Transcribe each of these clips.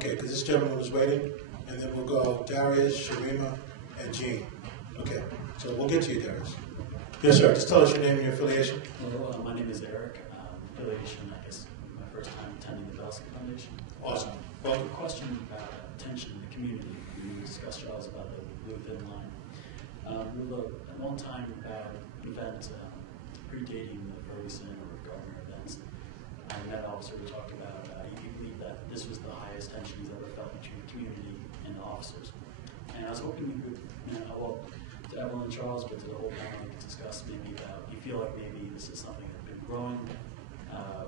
Okay, because this gentleman was waiting, and then we'll go Darius, Sharima, and Jean. Okay, so we'll get to you, Darius. Yes, sir. Just tell us your name and your affiliation. Hello, my name is Eric. Affiliation, I guess, my first time attending the Belsky Foundation. Awesome. Well, a question about attention in the community. We discussed, Charles, about the blue thin line. We were an on-time event predating the Ferguson or Gardner events. And that officer we talked about, he believed that this was the highest tension he's ever felt between the community and the officers. And I was hoping we could, well, to Evelyne and Charles, but to the whole panel, we could discuss maybe about, you feel like maybe this is something that's been growing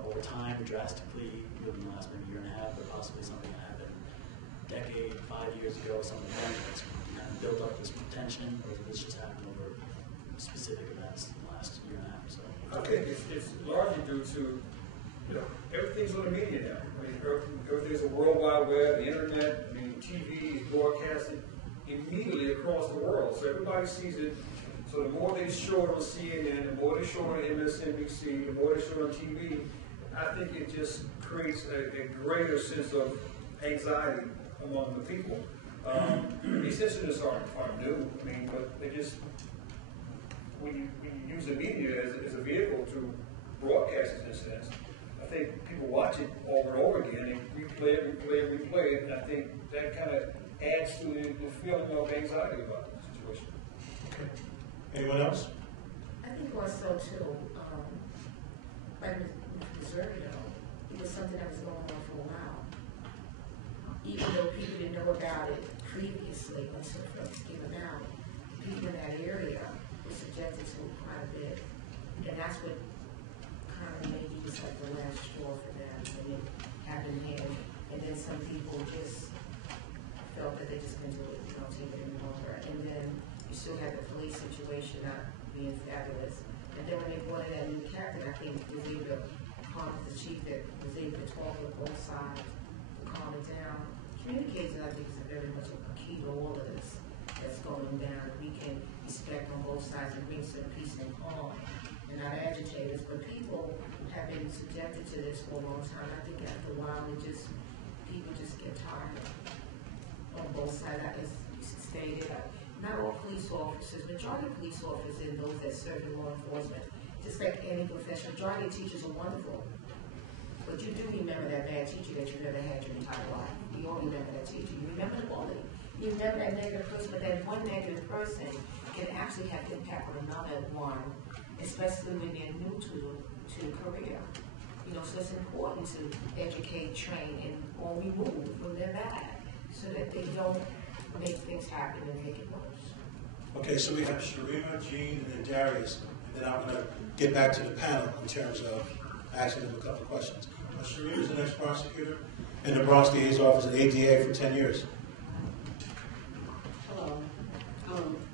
over time drastically within the last maybe year and a half, but possibly something that happened a decade, 5 years ago, something that's kind of built up this tension, or did this just happen over specific events in the last year and a half or so? Okay, it's largely due to, everything's on the media now. I mean, everything's a World Wide Web, the internet, I mean, TV is broadcasted immediately across the world. So everybody sees it. So the more they show it on CNN, the more they show it on MSNBC, the more they show it on TV, I think it just creates a greater sense of anxiety among the people. These incidents aren't new. I mean, but they just, when you use the media as a vehicle to broadcast these incidents, I think people watch it over and over again, and replay it, and I think that kind of adds to the feeling of anxiety about the situation. Okay. Anyone else? I think also too, like Missouri, it was something that was going on for a while. Even though people didn't know about it previously until folks came out, people in that area were subjected to it quite a bit. And that's what kind of maybe was like the last straw for them when it happened here. And then some people just felt that they just couldn't do it, take it any longer. And then you still had the police situation not being fabulous. And then when they brought in that new captain, I think was able to calm the chief that was able to talk with both sides to calm it down. Communication, I think, is very much a key to all of this that's going down. We can respect on both sides and bring some peace and calm and not agitate us. But people have been subjected to this for a long time. I think after a while, people just get tired on both sides. As you stated, not all police officers, majority of police officers and those that serve in law enforcement, just like any profession, majority of teachers are wonderful. But you do remember that bad teacher that you never had your entire life. You all remember that teacher. You remember the bully. You remember that negative person, but that one negative person can actually have impact on another one, especially when they're new to career. So it's important to educate, train, and or remove when they're bad, so that they don't make things happen and make it worse. Okay, so we have Sharima, Jean, and then Darius, and then I'm going to get back to the panel in terms of asking them a couple of questions. Sharima is the next prosecutor in the Bronx DA's office at ADA for 10 years. Hello.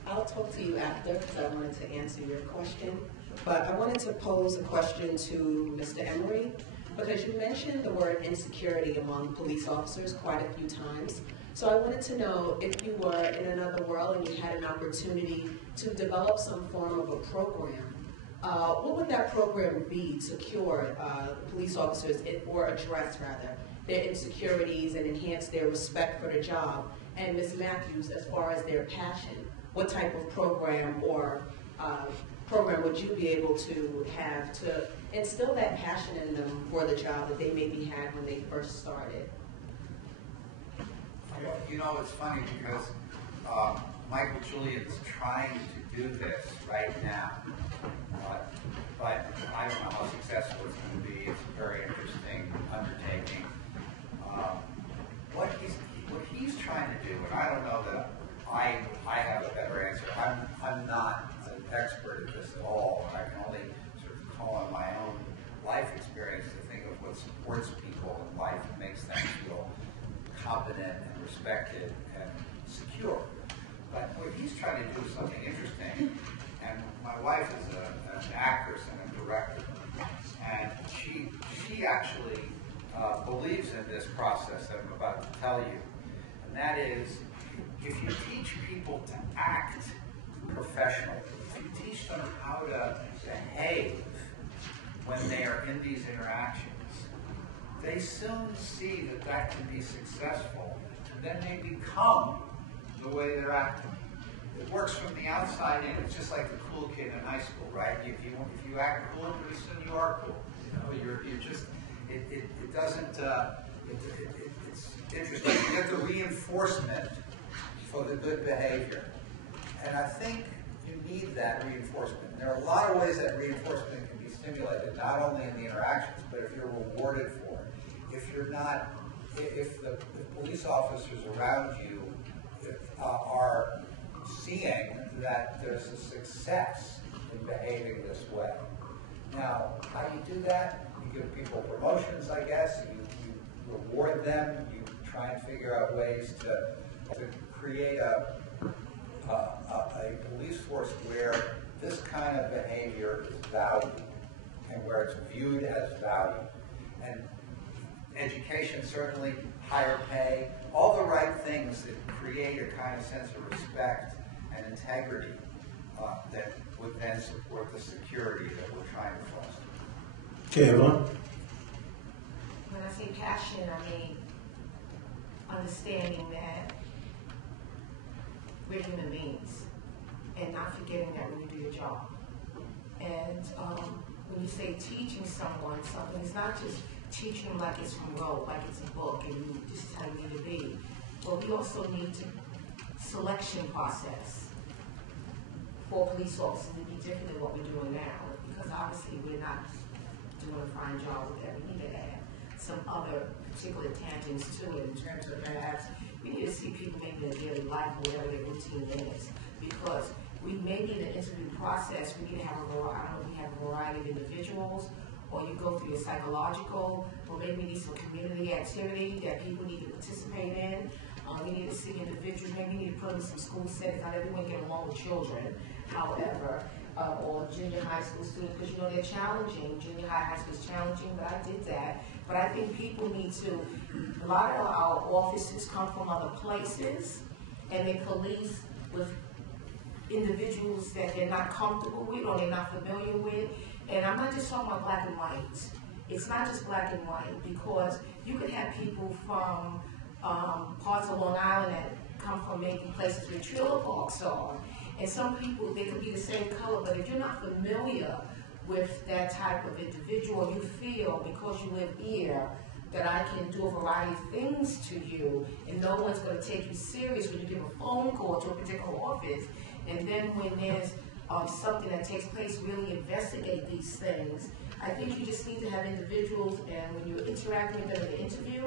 I'll talk to you after because I wanted to answer your question. But I wanted to pose a question to Mr. Emery because you mentioned the word insecurity among police officers quite a few times. So I wanted to know if you were in another world and you had an opportunity to develop some form of a program, what would that program be to cure police officers or address rather their insecurities and enhance their respect for the job? And Ms. Matthews, as far as their passion, what type of program or program would you be able to have to instill that passion in them for the job that they maybe had when they first started? It's funny because Michael Julian is trying to do this right now, but I don't know how successful it's going to be. It's a very interesting undertaking. What he's trying to do, and I don't know that I have a better answer. I'm not an expert at this at all. I can only sort of call on my own life experience to think of what supports people in life and makes them feel competent and respected and secure. But what he's trying to do is something interesting. And my wife is an actress and a director, and she actually believes in this process that I'm about to tell you. And that is, if you teach people to act professionally, if you teach them how to behave when they are in these interactions, they soon see that that can be successful, and then they become the way they're acting. It works from the outside in. It's just like the cool kid in high school, right? If you act cool, pretty soon you are cool. You're just it doesn't. It's interesting. You get the reinforcement for the good behavior, and I think you need that reinforcement. There are a lot of ways that reinforcement can be stimulated, not only in the interactions, but if you're rewarded for it. If the police officers around you are seeing that there's a success in behaving this way. Now, how do you do that? You give people promotions, I guess. You reward them. You try and figure out ways to create a police force where this kind of behavior is valued and where it's viewed as valued. And education, certainly, higher pay, all the right things that create a kind of sense of respect and integrity that would then support the security that we're trying to foster. Okay, Evelyne. When I say passion, I mean understanding that we're human beings and not forgetting that when you do your job. And when you say teaching someone something, it's not just teaching like it's from rote, like it's a book and this is how you need to be. But we also need to selection process for police officers to be different than what we're doing now, because obviously we're not doing a fine job with that. We need to add some other particular tangents to it in terms of perhaps we need to see people maybe in their daily life, whatever their routine is, because we maybe in the interview process we need to have a variety of individuals, or you go through your psychological, or maybe we need some community activity that people need to participate in. We need to see individuals, maybe we need to put in some school settings. Not everyone get along with children, however, or junior high school students, because they're challenging. Junior high school is challenging, but I did that. But I think people need to, a lot of our officers come from other places, and they police with individuals that they're not comfortable with or they're not familiar with. And I'm not just talking about black and white. It's not just black and white, because you could have people from parts of Long Island that come from maybe places where trailer parks are. And some people, they could be the same color, but if you're not familiar with that type of individual, you feel because you live here that I can do a variety of things to you, and no one's going to take you serious when you give a phone call to a particular office. And then when there's something that takes place, really investigate these things. I think you just need to have individuals, and when you're interacting with them in the interview,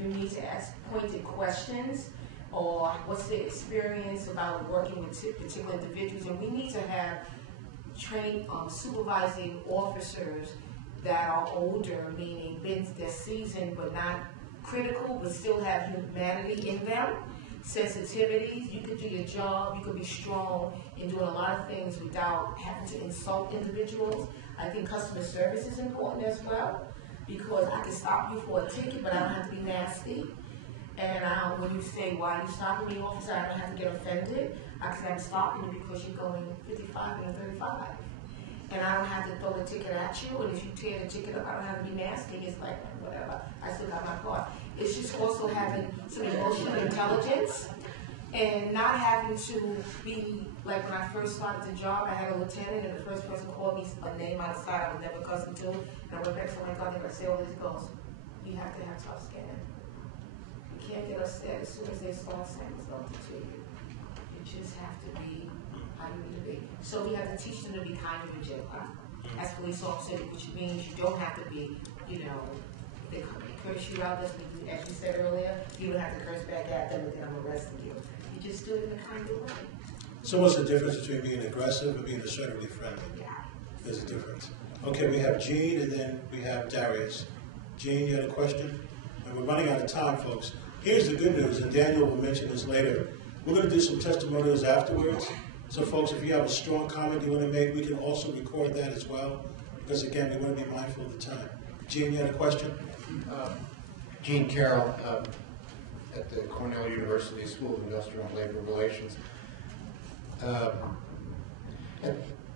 you need to ask pointed questions, or what's the experience about working with particular individuals. And we need to have trained supervising officers that are older, meaning they're seasoned but not critical, but still have humanity in them, sensitivities. You could do your job, you could be strong in doing a lot of things without having to insult individuals. I think customer service is important as well, because I can stop you for a ticket, but I don't have to be nasty. And when you say, why are you stopping me, officer, I don't have to get offended. I can say, I'm stopping you because you're going 55 and 35. And I don't have to throw the ticket at you, and if you tear the ticket up, I don't have to be nasty. It's like, whatever, I still got my car. It's just also having some emotional intelligence and not having to be, like when I first started the job, I had a lieutenant, and the first person called me a name outside I was never accustomed to, and I went back to my God, they're going to say all this. Goes, you have to have tough skin. You can't get upset as soon as they start saying something to you. You just have to be how you need to be. So we have to teach them to be kind and gentle. As police officers, which means you don't have to be, if they curse you out, as you said earlier, you don't have to curse back at them and then I'm arresting you. You just do it in a kind of way. So what's the difference between being aggressive and being assertively friendly? Yeah. There's a difference. Okay, we have Jean and then we have Darius. Jean, you had a question? And we're running out of time, folks. Here's the good news, and Daniel will mention this later. We're going to do some testimonials afterwards. So folks, if you have a strong comment you want to make, we can also record that as well, because again, we want to be mindful of the time. Gene, you had a question? Gene Carroll at the Cornell University School of Industrial and Labor Relations.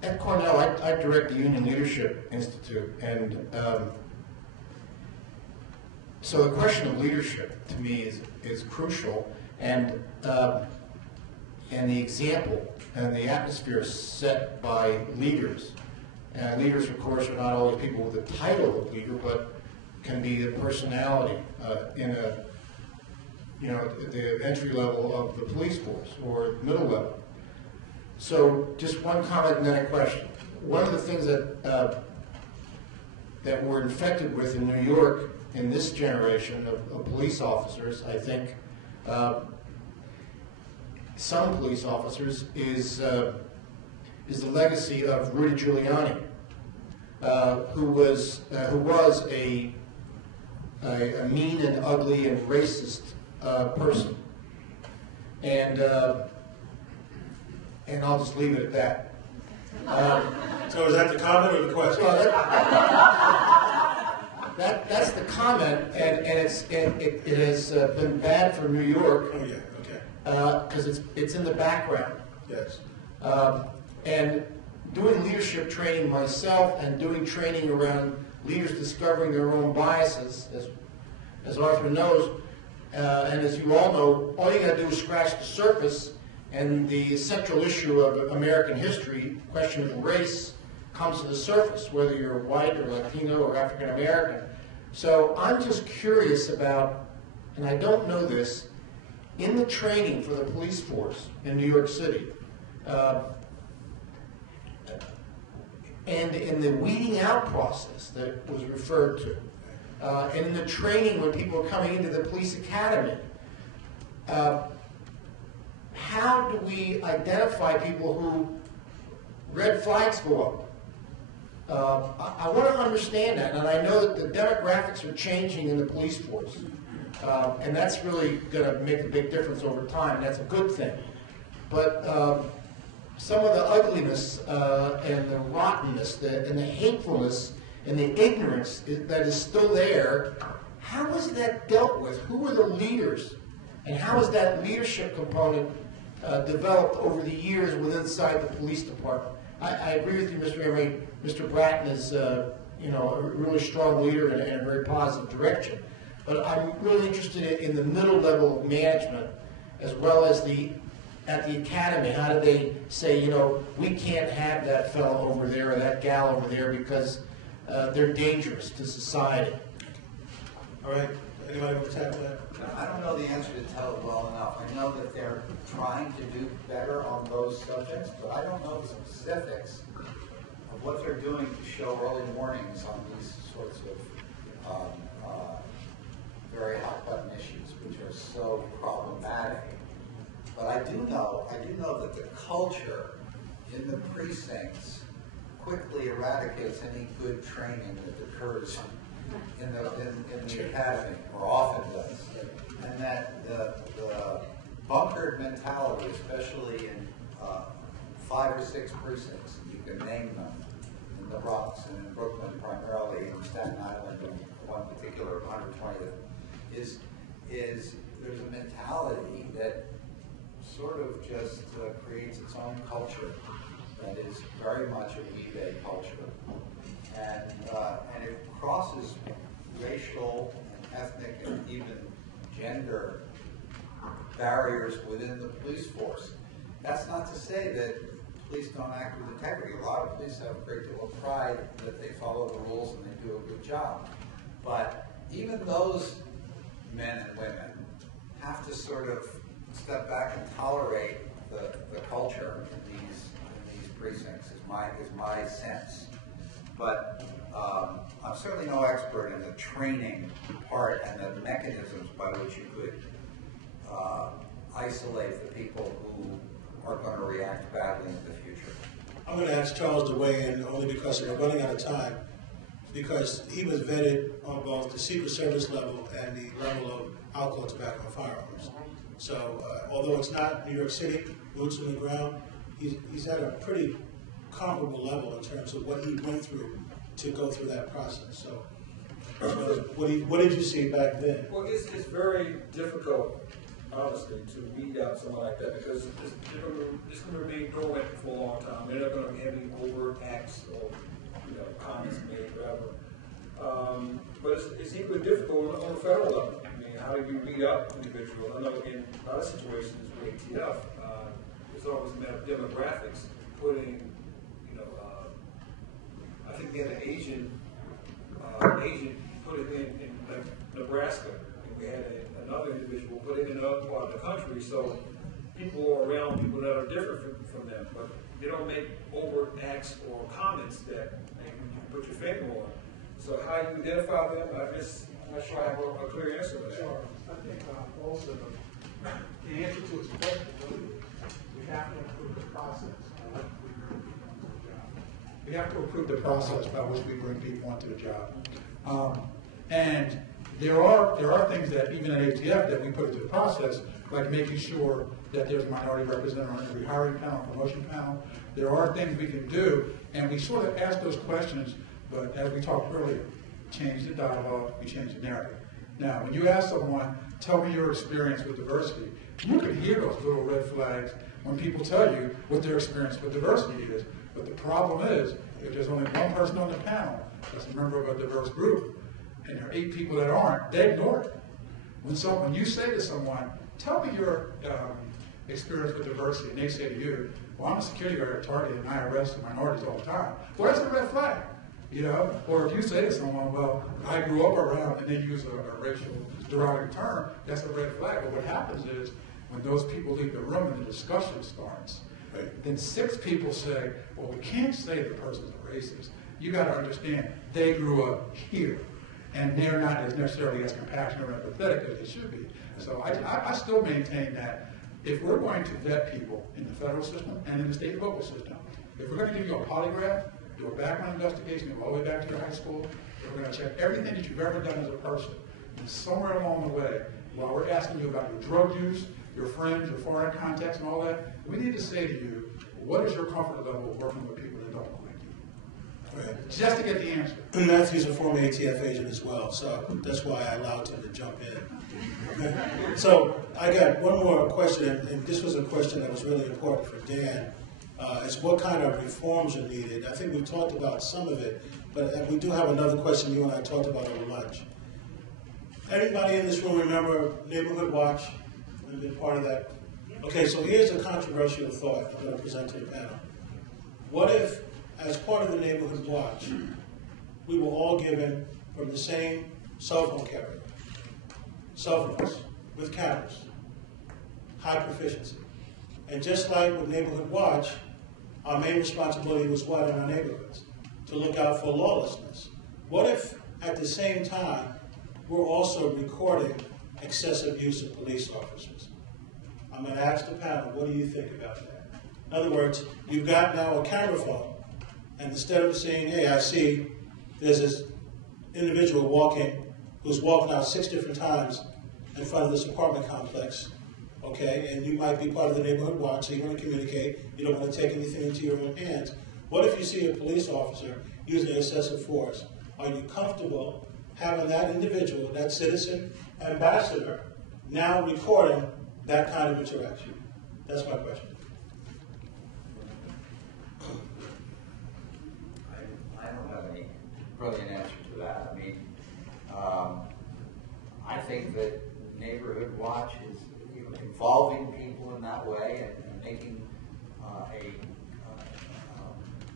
At Cornell, I direct the Union Leadership Institute, and So the question of leadership to me is crucial, and the example and the atmosphere set by leaders. And leaders, of course, are not always people with the title of leader, but can be the personality in the entry level of the police force or middle level. So just one comment and then a question. One of the things that we're infected with in New York in this generation of police officers, I think, some police officers is the legacy of Rudy Giuliani, who was a mean and ugly and racist person, and I'll just leave it at that. So is that the comment or the question? That's the comment, and it has been bad for New York. Oh, yeah, okay. Because it's in the background. Yes. And doing leadership training myself and doing training around leaders discovering their own biases, as Arthur knows, and as you all know, all you got to do is scratch the surface, and the central issue of American history, question of race, comes to the surface, whether you're white or Latino or African American. So I'm just curious about, and I don't know this, in the training for the police force in New York City, and in the weeding out process that was referred to, and in the training when people are coming into the police academy, how do we identify people who red flags go up? I want to understand that, and I know that the demographics are changing in the police force, and that's really going to make a big difference over time, and that's a good thing. But some of the ugliness and the rottenness and the hatefulness and the ignorance that is still there, how is that dealt with? Who are the leaders? And how is that leadership component developed over the years within inside the police department? I agree with you, Mr. Emery. Mr. Bratton is a really strong leader in a very positive direction. But I'm really interested in the middle level of management, as well as at the academy. How do they say, we can't have that fellow over there or that gal over there because they're dangerous to society? All right. Anybody want to tackle that? I don't know the answer to tell it well enough. I know that they're trying to do better on those subjects, but I don't know the specifics of what they're doing to show early warnings on these sorts of very hot button issues, which are so problematic. But I do know that the culture in the precincts quickly eradicates any good training that occurs in the academy, or often does, and that the bunkered mentality, especially in 5 or 6 precincts, you can name them, in the Bronx and in Brooklyn primarily, in Staten Island, and one particular 120th, is there's a mentality that sort of just creates its own culture that is very much a eBay culture. And it crosses racial and ethnic and even gender barriers within the police force. That's not to say that police don't act with integrity. A lot of police have a great deal of pride that they follow the rules and they do a good job. But even those men and women have to sort of step back and tolerate the culture in these precincts, is my sense. But I'm certainly no expert in the training part and the mechanisms by which you could isolate the people who are going to react badly in the future. I'm going to ask Charles to weigh in only because we're running out of time, because he was vetted on both the Secret Service level and the level of alcohol, tobacco, and firearms. So although it's not New York City, boots on the ground, he's at a pretty comparable level in terms of what he went through to go through that process. So what did you see back then? Well, it's very difficult, honestly, to weed out someone like that because it's going to remain dormant for a long time. They're not going to have any overt acts or comments made, whatever. But it's equally difficult on the federal level. I mean, how do you weed out individuals? I know in a lot of situations with ATF, it's always a matter of demographics, putting, I think we had an Asian put it in like Nebraska, and we had another individual put it in another part of the country, so people are around people that are different from them, but they don't make overt acts or comments that you can put your finger on. So how you identify them, I'm not sure I have a clear answer to that. Sure. I think also the answer to his question really is we have to improve the process by which we bring people onto the job. We have to improve the process by which we bring people onto the job. And there are things that even at ATF that we put into the process, like making sure that there's a minority representative on every hiring panel, promotion panel. There are things we can do, and we sort of ask those questions, but as we talked earlier, change the dialogue, we change the narrative. Now, when you ask someone, tell me your experience with diversity, you can hear those little red flags when people tell you what their experience with diversity is. But the problem is, if there's only one person on the panel that's a member of a diverse group, and there are 8 people that aren't, they ignore it. When you say to someone, tell me your experience with diversity, and they say to you, well, I'm a security guard at Target and I arrest minorities all the time. Well, that's a red flag, Or if you say to someone, well, I grew up around, and they use a racial derogatory term, that's a red flag. But what happens is, when those people leave the room and the discussion starts, then 6 people say, well, we can't say the person's a racist. You got to understand, they grew up here, and they're not as necessarily as compassionate or empathetic as they should be. So I still maintain that if we're going to vet people in the federal system and in the state and local system, if we're going to give you a polygraph, do a background investigation, go all the way back to your high school, we're going to check everything that you've ever done as a person. And somewhere along the way, while we're asking you about your drug use, your friends, your foreign contacts, and all that, we need to say to you, what is your comfort level of working with people that don't look like you? Right. Just to get the answer. And Matthew's a former ATF agent as well, so that's why I allowed him to jump in. So I got one more question, and this was a question that was really important for Dan. Is what kind of reforms are needed? I think we've talked about some of it, but we do have another question you and I talked about over lunch. Anybody in this room remember Neighborhood Watch and been part of that? Okay, so here's a controversial thought I'm going to present to the panel. What if, as part of the Neighborhood Watch, we were all given from the same cell phone carrier, cell phones with cameras, high proficiency. And just like with Neighborhood Watch, our main responsibility was what in our neighborhoods? To look out for lawlessness. What if, at the same time, we're also recording excessive use of police officers? I'm going to ask the panel, what do you think about that? In other words, you've got now a camera phone, and instead of saying, hey, I see there's this individual who's walking out 6 different times in front of this apartment complex, okay, and you might be part of the Neighborhood Watch, so you want to communicate, you don't want to take anything into your own hands. What if you see a police officer using excessive force? Are you comfortable having that individual, that citizen ambassador, now recording that kind of interaction? That's my question. I don't have any brilliant answer to that. I mean, I think that Neighborhood Watch is involving people in that way and making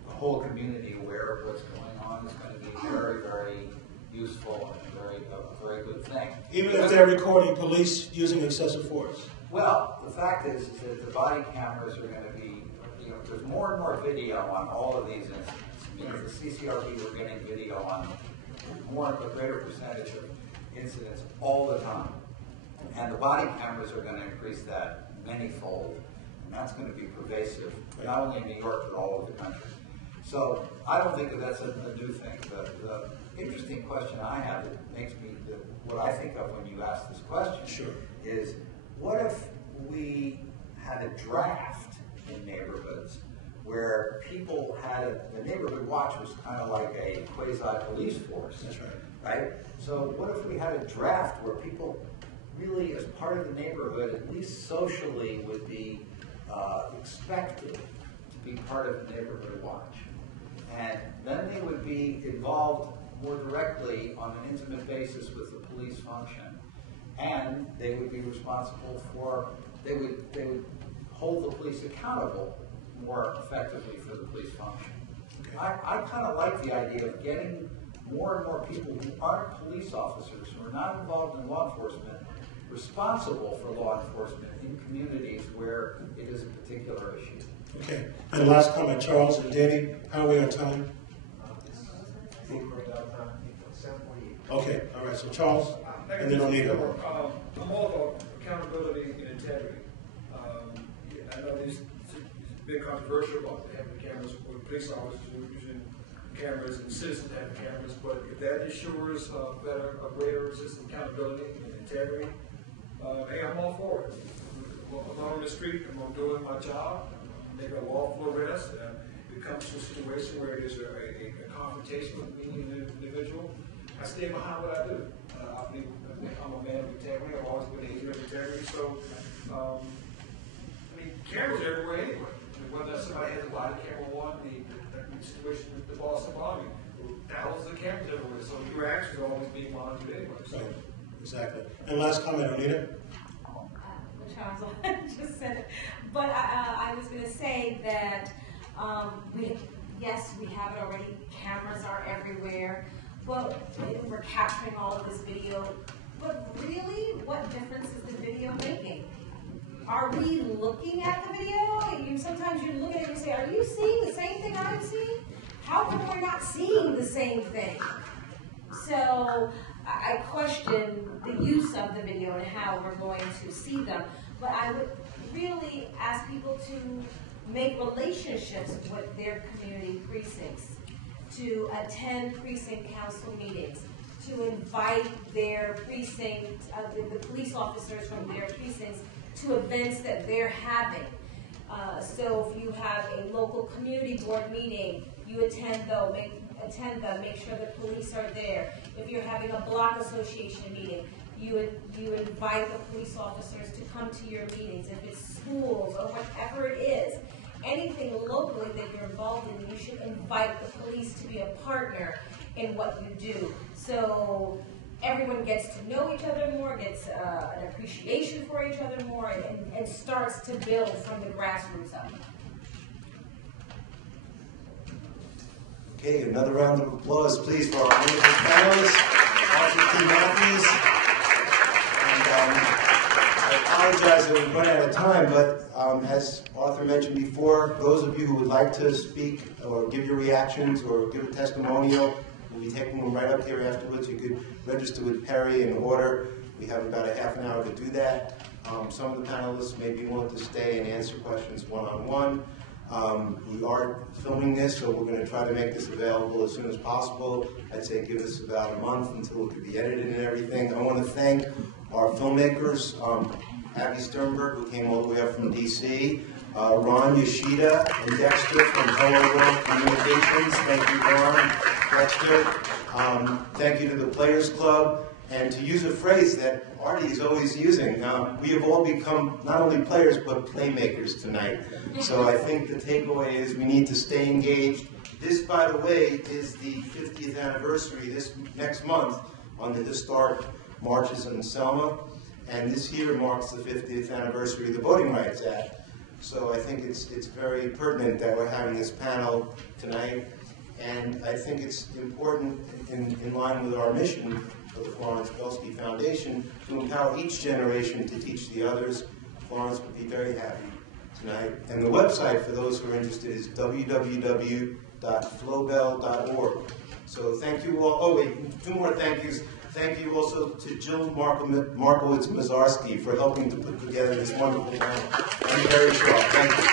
the whole community aware of what's going on is going to be very, very useful and a very good thing. Even if they're recording police using excessive force? Well, the fact is that the body cameras are going to be, there's more and more video on all of these incidents. I mean, the CCRB, we're getting video on a greater percentage of incidents all the time. And the body cameras are going to increase that many-fold. And that's going to be pervasive, not only in New York, but all over the country. So I don't think that that's a new thing. The interesting question I have that makes me, what I think of when you ask this question is, what if we had a draft in neighborhoods where people had the Neighborhood Watch was kind of like a quasi-police force. That's right. Right? So what if we had a draft where people really, as part of the neighborhood, at least socially, would be expected to be part of the Neighborhood Watch. And then they would be involved more directly on an intimate basis with the police function, and they would be responsible for, they would hold the police accountable more effectively for the police function. Okay. I kind of like the idea of getting more and more people who aren't police officers, who are not involved in law enforcement, responsible for law enforcement in communities where it is a particular issue. Okay, and last comment, Charles and Danny, how are we on time? Okay, all right, so Charles, and then Onida. I'm all about accountability and integrity. I know it's been controversial about having cameras with police officers using cameras and citizens having cameras, but if that ensures a greater system of accountability and integrity, hey, I'm all for it. I'm on the street, I'm doing my job, make a lawful arrest, it comes to a situation where there's a confrontation with me and the individual, I stand behind what I do. I believe I'm a man of integrity. I've always been an agent of integrity. So, I mean, cameras are everywhere anyway. I mean, whether somebody has a body camera on, the situation with the Boston bombing, thousands of cameras everywhere. So your actions are always being monitored anyway. So. Right, exactly. And last comment, Onida. Charles just said it, but I was going to say that yes, we have it already. Cameras are everywhere. But we're capturing all of this video. But really, what difference is the video making? Are we looking at the video? Sometimes you look at it and you say, are you seeing the same thing I'm seeing? How come we're not seeing the same thing? So I question the use of the video and how we're going to see them. But I would really ask people to make relationships with their community precincts, to attend precinct council meetings, to invite their precinct, the police officers from their precincts to events that they're having. So if you have a local community board meeting, you attend them, make sure the police are there. If you're having a block association meeting, you invite the police officers to come to your meetings. If it's schools or whatever it is, anything locally that you're involved in, you should invite the police to be a partner in what you do. So everyone gets to know each other more, gets an appreciation for each other more, and starts to build from the grassroots up. Okay, another round of applause, please, for our wonderful panelists, Arthur T. Matthews. And I apologize that we've run out of time, but as Arthur mentioned before, those of you who would like to speak or give your reactions or give a testimonial, we'll be taking them right up here afterwards. You could register with Perry in order. We have about a half an hour to do that. Some of the panelists may be willing to stay and answer questions one-on-one. We are filming this, so we're going to try to make this available as soon as possible. I'd say give us about a month until it could be edited and everything. I want to thank our filmmakers, Abby Sternberg, who came all the way up from D.C., Ron Yoshida and Dexter from Hello World Communications. Thank you, Ron, Dexter. Thank you to the Players Club. And to use a phrase that Artie is always using, we have all become not only players, but playmakers tonight. So I think the takeaway is we need to stay engaged. This, by the way, is the 50th anniversary this next month on the historic marches in Selma. And this year marks the 50th anniversary of the Voting Rights Act. So I think it's very pertinent that we're having this panel tonight. And I think it's important, in line with our mission of the Florence Belsky Foundation, to empower each generation to teach the others. Florence would be very happy tonight. And the website, for those who are interested, is www.flobel.org. So thank you all. Oh wait, two more thank yous. Thank you also to Jill Markowitz-Mazarski for helping to put together this wonderful panel. I'm very sure. Thank you.